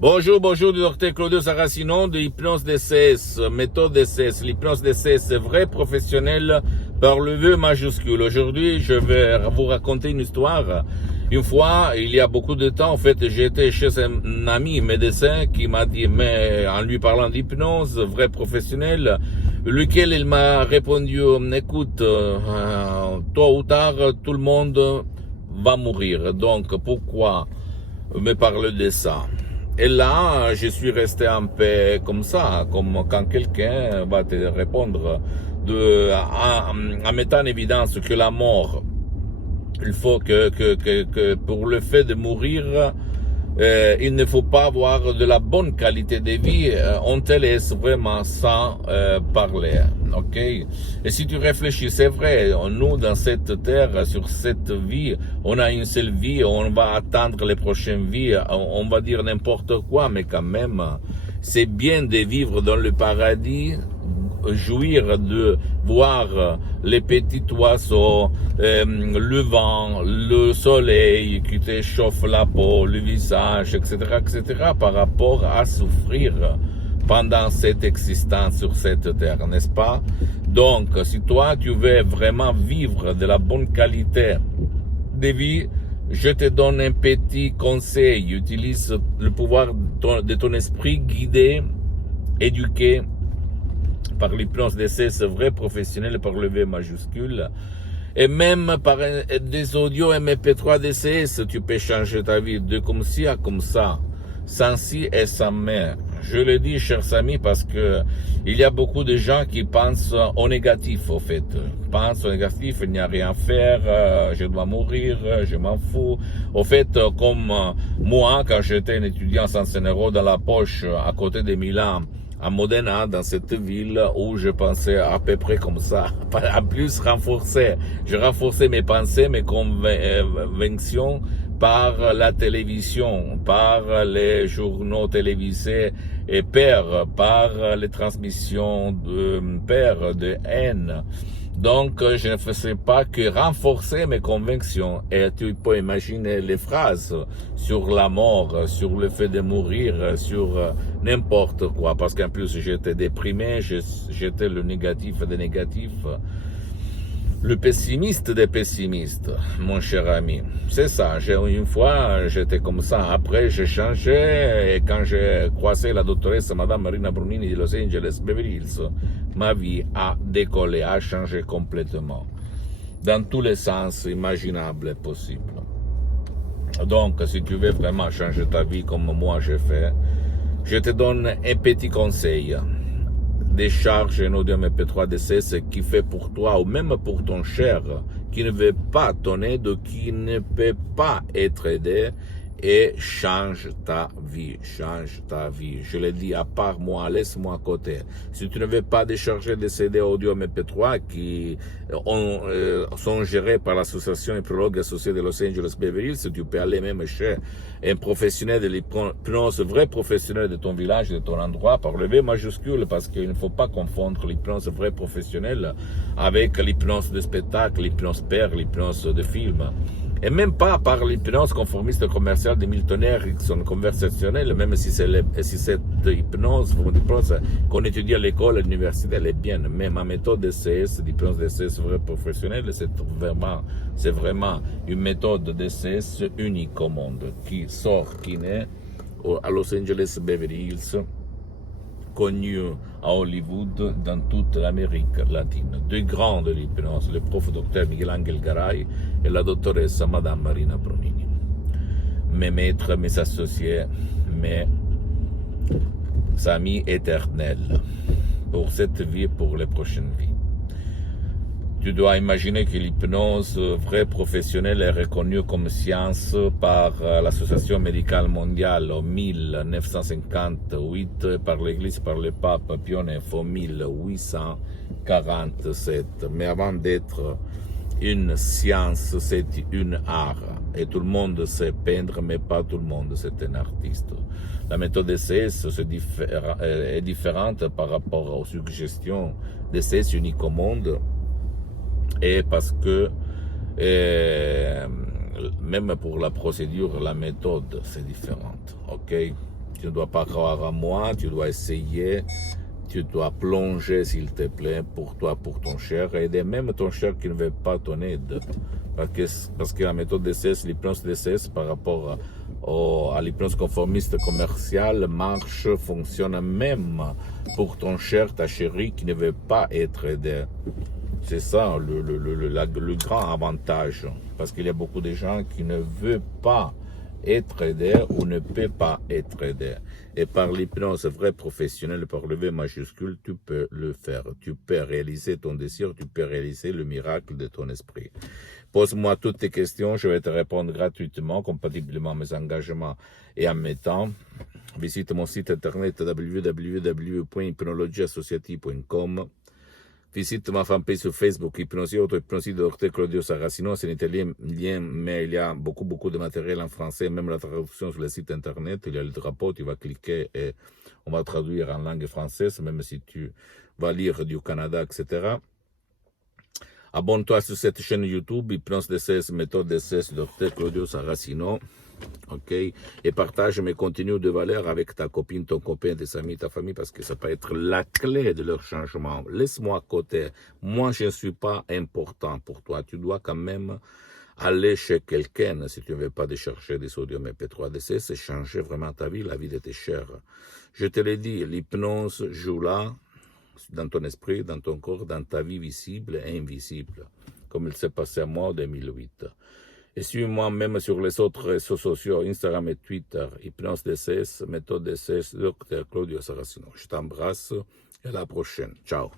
Bonjour, bonjour du docteur Claudio Saracino de Hypnose DCS, méthode DCS. L'hypnose DCS c'est vrai, professionnel par le V majuscule. Aujourd'hui, je vais vous raconter une histoire. Une fois, il y a beaucoup de temps, en fait, j'étais chez un ami médecin qui m'a dit, mais en lui parlant d'hypnose, vrai professionnel, lequel il m'a répondu, écoute, tôt ou tard, tout le monde va mourir. Donc, pourquoi me parler de ça? Et là, je suis resté un peu comme ça, comme quand quelqu'un va te répondre en mettant en évidence que la mort, il faut que pour le fait de mourir, il ne faut pas avoir de la bonne qualité de vie, on te laisse vraiment sans parler, ok? Et si tu réfléchis, c'est vrai, nous dans cette terre, sur cette vie, on a une seule vie, on va attendre les prochaines vies, on va dire n'importe quoi, mais quand même, c'est bien de vivre dans le paradis, jouir de voir les petits oiseaux, le vent, le soleil qui te chauffe la peau, le visage, etc., etc., par rapport à souffrir pendant cette existence sur cette terre, n'est-ce pas? Donc, si toi, tu veux vraiment vivre de la bonne qualité de vie, je te donne un petit conseil. Utilise le pouvoir de ton esprit guidé, éduqué, par l'hypnose DCS vrai professionnel par le V majuscule, et même par des audios MP3 DCS, tu peux changer ta vie de comme ci à comme ça, sans si et sans mais. Je le dis, chers amis, parce que il y a beaucoup de gens qui pensent au négatif, au fait. Pensent au négatif, il n'y a rien à faire, je dois mourir, je m'en fous. Au fait, comme moi, quand j'étais un étudiant sans 100 € dans la poche, à côté de Milan, à Modena, dans cette ville où je pensais à peu près comme ça, à plus renforcer. Je renforçais mes pensées, mes convictions par la télévision, par les journaux télévisés et par les transmissions de haine. Donc, je ne faisais pas que renforcer mes convictions. Et tu peux imaginer les phrases sur la mort, sur le fait de mourir, sur n'importe quoi. Parce qu'en plus, j'étais déprimé, j'étais le négatif des négatifs. Le pessimiste des pessimistes, mon cher ami. C'est ça, une fois, j'étais comme ça. Après, j'ai changé et quand j'ai croisé la doctoresse Madame Marina Brunini de Los Angeles, Beverly Hills, ma vie a décollé, a changé complètement. Dans tous les sens imaginables et possibles. Donc, si tu veux vraiment changer ta vie comme moi j'ai fait, je te donne un petit conseil. Décharge un audio MP3 DCS qui fait pour toi ou même pour ton cher qui ne veut pas ton aide, qui ne peut pas être aidé, et change ta vie, change ta vie. Je l'ai dit, à part moi, laisse-moi à côté. Si tu ne veux pas décharger des CD audio MP3 qui sont gérés par l'association Hypnologue associée de Los Angeles Beverly Hills, tu peux aller même chez un professionnel de l'hypnose, vrai professionnel de ton village, de ton endroit, par le V majuscule, parce qu'il ne faut pas confondre l'hypnose vrai professionnel avec l'hypnose de spectacle, l'hypnose père, l'hypnose de film. Et même pas par l'hypnose conformiste commerciale de Milton Erickson, conversationnelle, même si cette hypnose qu'on étudie à l'école, à l'université, elle est bien. Mais ma méthode DCS, d'hypnose DCS vrai professionnelle, c'est vraiment une méthode DCS unique au monde, qui naît à Los Angeles Beverly Hills, connu à Hollywood, dans toute l'Amérique latine. Deux grands de l'hypnose, le prof docteur Miguel Angel Garay et la doctoresse Madame Marina Brunini. Mes maîtres, mes associés, mes amis éternels pour cette vie et pour les prochaines vies. Tu dois imaginer que l'hypnose vraie professionnelle est reconnue comme science par l'Association médicale mondiale en 1958, par l'Église, par le pape Pie IX en 1847. Mais avant d'être une science, c'est une art. Et tout le monde sait peindre, mais pas tout le monde c'est un artiste. La méthode DCS est différente par rapport aux suggestions DCS unique au monde. Et parce que même pour la procédure, la méthode, c'est différente, ok? Tu ne dois pas croire à moi, tu dois essayer, tu dois plonger, s'il te plaît, pour toi, pour ton cher, et aider même ton cher qui ne veut pas ton aide. Parce que la méthode DCS, l'hypnose DCS, par rapport à l'hypnose conformiste commerciale, marche, fonctionne même pour ton cher, ta chérie qui ne veut pas être aidée. C'est ça le grand avantage. Parce qu'il y a beaucoup de gens qui ne veulent pas être aidé ou ne peut pas être aidé. Et par l'hypnose vraie professionnelle, par le V majuscule, tu peux le faire. Tu peux réaliser ton désir, tu peux réaliser le miracle de ton esprit. Pose-moi toutes tes questions, je vais te répondre gratuitement, compatiblement à mes engagements et à mes temps. Visite mon site internet www.hypnologieassociative.com. Visite ma fanpage sur Facebook, Hypnosie Auto-Hypnosie de Dr Claudio Saracino. C'est un lien, mais il y a beaucoup de matériel en français, même la traduction sur le site internet. Il y a le drapeau, tu vas cliquer et on va traduire en langue française, même si tu vas lire du Canada, etc. Abonne-toi sur cette chaîne YouTube, Hypnose DCS, méthode DCS, Dr Claudio Saracino. Ok, et partage mes contenus de valeur avec ta copine, ton copain, tes amis, ta famille, parce que ça peut être la clé de leur changement. Laisse-moi à côté. Moi, je ne suis pas important pour toi. Tu dois quand même aller chez quelqu'un si tu ne veux pas chercher des sodium MP3DC. C'est changer vraiment ta vie, la vie de tes chers. Je te l'ai dit, l'hypnose joue là, dans ton esprit, dans ton corps, dans ta vie visible et invisible, comme il s'est passé à moi en 2008. Et suis-moi même sur les autres réseaux sociaux, Instagram et Twitter, Hypnose DCS, méthode DCS, Dr Claudio Saracino. Je t'embrasse et à la prochaine. Ciao.